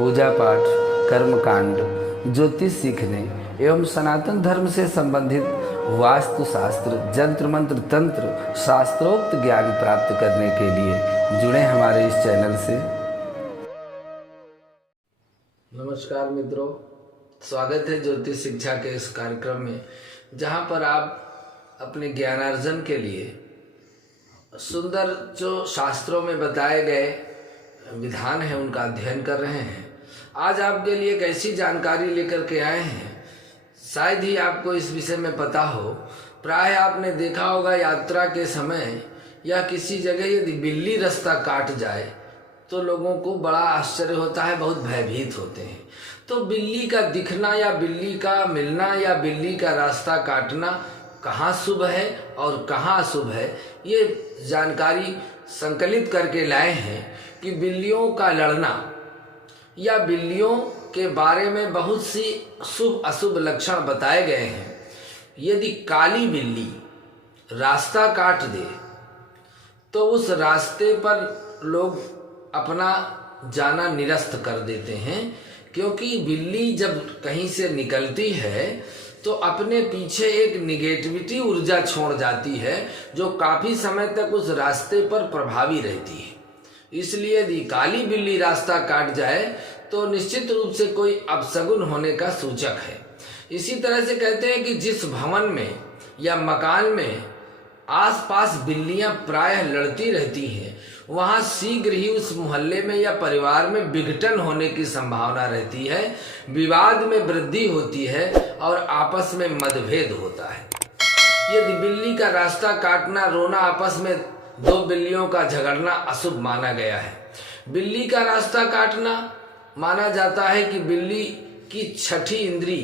पूजा पाठ, कर्मकांड, ज्योतिष सीखने एवं सनातन धर्म से संबंधित वास्तु शास्त्र, जंत्र मंत्र, तंत्र, शास्त्रोक्त ज्ञान प्राप्त करने के लिए जुड़े हमारे इस चैनल से। नमस्कार मित्रों, स्वागत है ज्योतिष शिक्षा के इस कार्यक्रम में, जहां पर आप अपने ज्ञानार्जन के लिए सुंदर जो शास्त्रों में बताए गए विधान है उनका अध्ययन कर रहे हैं। आज आपके लिए एक ऐसी जानकारी लेकर के आए हैं, शायद ही आपको इस विषय में पता हो। प्राय आपने देखा होगा यात्रा के समय या किसी जगह यदि बिल्ली रास्ता काट जाए तो लोगों को बड़ा आश्चर्य होता है, बहुत भयभीत होते हैं। तो बिल्ली का दिखना या बिल्ली का मिलना या बिल्ली का रास्ता काटना कहाँ शुभ है और कहाँ अशुभ है, ये जानकारी संकलित करके लाए हैं कि बिल्लियों का लड़ना या बिल्लियों के बारे में बहुत सी शुभ अशुभ लक्षण बताए गए हैं। यदि काली बिल्ली रास्ता काट दे तो उस रास्ते पर लोग अपना जाना निरस्त कर देते हैं, क्योंकि बिल्ली जब कहीं से निकलती है तो अपने पीछे एक निगेटिविटी ऊर्जा छोड़ जाती है जो काफी समय तक उस रास्ते पर प्रभावी रहती है। इसलिए यदि काली बिल्ली रास्ता काट जाए तो निश्चित रूप से कोई अपशगुन होने का सूचक है। इसी तरह से कहते हैं कि जिस भवन में या मकान में आसपास बिल्लियां प्रायः लड़ती रहती हैं, वहां शीघ्र ही उस मोहल्ले में या परिवार में विघटन होने की संभावना रहती है, विवाद में वृद्धि होती है और आपस में मतभेद होता है। यदि बिल्ली का रास्ता काटना, रोना, आपस में दो बिल्लियों का झगड़ना अशुभ माना गया है। बिल्ली का रास्ता काटना माना जाता है कि बिल्ली की छठी इंद्री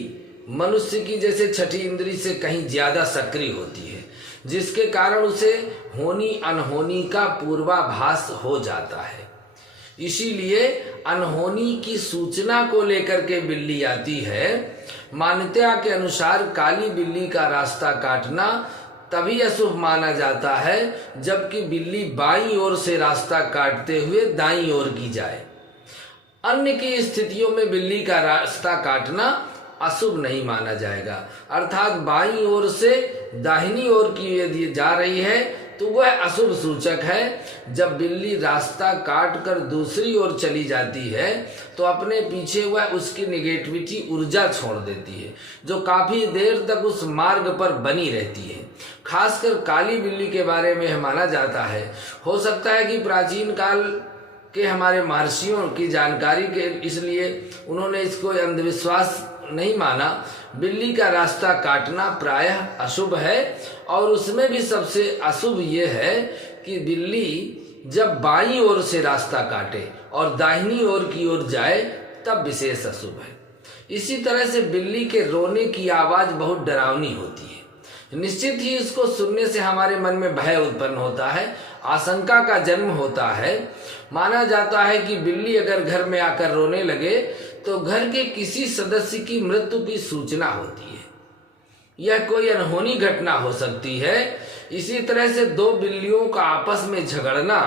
मनुष्य की जैसे छठी इंद्री से कहीं ज्यादा सक्रिय होती है, जिसके कारण उसे होनी अनहोनी का पूर्वाभास हो जाता है। इसीलिए अनहोनी की सूचना को लेकर के बिल्ली आती है। मान्यता के अनुसार काली बिल्ली का रास्ता काटना तभी अशुभ माना जाता है जबकि बिल्ली बाईं ओर से रास्ता काटते हुए दाईं ओर की जाए। अन्य की स्थितियों में बिल्ली का रास्ता काटना अशुभ नहीं माना जाएगा। अर्थात बाईं ओर से दाहिनी ओर की यदि जा रही है तो वह अशुभ सूचक है। जब बिल्ली रास्ता काट कर दूसरी ओर चली जाती है तो अपने पीछे वह उसकी निगेटिविटी ऊर्जा छोड़ देती है जो काफी देर तक उस मार्ग पर बनी रहती है। खासकर काली बिल्ली के बारे में माना जाता है, हो सकता है कि प्राचीन काल के हमारे महर्षियों की जानकारी के इसलिए उन्होंने इसको अंधविश्वास नहीं माना। बिल्ली का रास्ता काटना प्रायः अशुभ है और उसमें भी सबसे अशुभ ये है कि बिल्ली जब बाईं ओर से रास्ता काटे और दाहिनी ओर की ओर जाए तब विशेष अशुभ है। इसी तरह से बिल्ली के रोने की आवाज बहुत डरावनी होती है। निश्चित ही इसको सुनने से हमारे मन में भय उत्पन्न होता है, आशंका का जन्म होता है। माना जाता है कि बिल्ली अगर घर में आकर रोने लगे तो घर के किसी सदस्य की मृत्यु की सूचना होती है, यह कोई अनहोनी घटना हो सकती है। इसी तरह से दो बिल्लियों का आपस में झगड़ना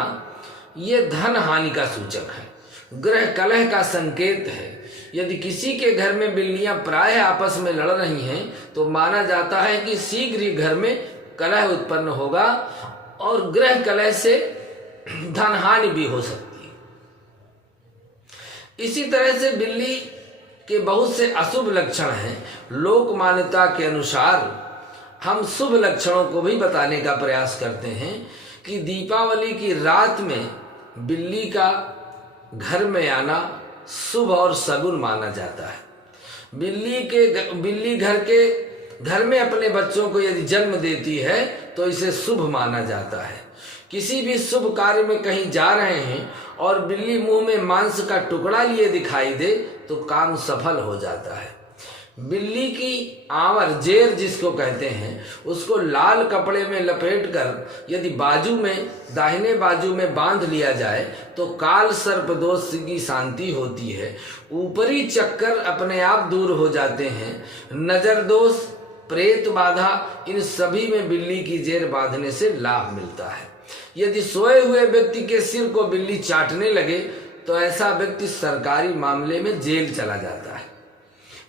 ये धन हानि का सूचक है, ग्रह कलह का संकेत है। यदि किसी के घर में बिल्लियां प्रायः आपस में लड़ रही हैं तो माना जाता है कि शीघ्र ही घर में कलह उत्पन्न होगा और ग्रह कलह से धन हानि भी हो सकती है। इसी तरह से बिल्ली के बहुत से अशुभ लक्षण हैं। लोक मान्यता के अनुसार हम शुभ लक्षणों को भी बताने का प्रयास करते हैं कि दीपावली की रात में बिल्ली का घर में आना शुभ और सगुन माना जाता है। बिल्ली घर में अपने बच्चों को यदि जन्म देती है तो इसे शुभ माना जाता है। किसी भी शुभ कार्य में कहीं जा रहे हैं और बिल्ली मुंह में मांस का टुकड़ा लिए दिखाई दे तो काम सफल हो जाता है। बिल्ली की आंवर, जेर जिसको कहते हैं, उसको लाल कपड़े में लपेटकर यदि बाजू में, दाहिने बाजू में बांध लिया जाए तो काल सर्प दोष की शांति होती है। ऊपरी चक्कर अपने आप दूर हो जाते हैं। नजर दोष, प्रेत बाधा, इन सभी में बिल्ली की जेर बांधने से लाभ मिलता है। यदि सोए हुए व्यक्ति के सिर को बिल्ली चाटने लगे तो ऐसा व्यक्ति सरकारी मामले में जेल चला जाता है।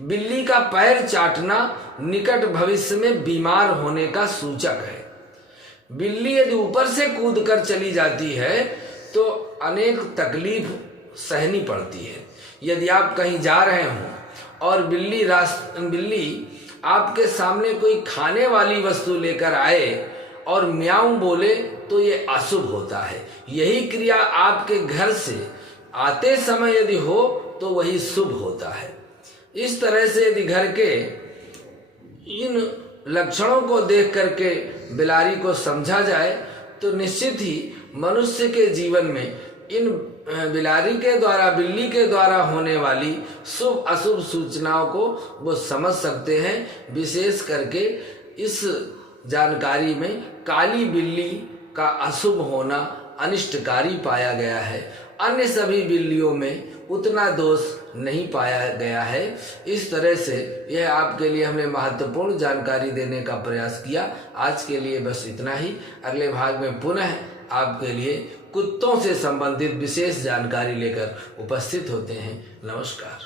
बिल्ली का पैर चाटना निकट भविष्य में बीमार होने का सूचक है। बिल्ली यदि ऊपर से कूद कर चली जाती है तो अनेक तकलीफ सहनी पड़ती है। यदि आप कहीं जा रहे हों और बिल्ली आपके सामने कोई खाने वाली वस्तु लेकर आए और म्याऊं बोले तो ये अशुभ होता है। यही क्रिया आपके घर से आते समय यदि हो तो वही शुभ होता है। इस तरह से यदि घर के इन लक्षणों को देख करके बिलारी को समझा जाए तो निश्चित ही मनुष्य के जीवन में इन बिल्ली के द्वारा होने वाली शुभ अशुभ सूचनाओं को वो समझ सकते हैं। विशेष करके इस जानकारी में काली बिल्ली का अशुभ होना अनिष्टकारी पाया गया है। अन्य सभी बिल्लियों में उतना दोष नहीं पाया गया है। इस तरह से यह आपके लिए हमने महत्वपूर्ण जानकारी देने का प्रयास किया। आज के लिए बस इतना ही। अगले भाग में पुनः आपके लिए कुत्तों से संबंधित विशेष जानकारी लेकर उपस्थित होते हैं। नमस्कार।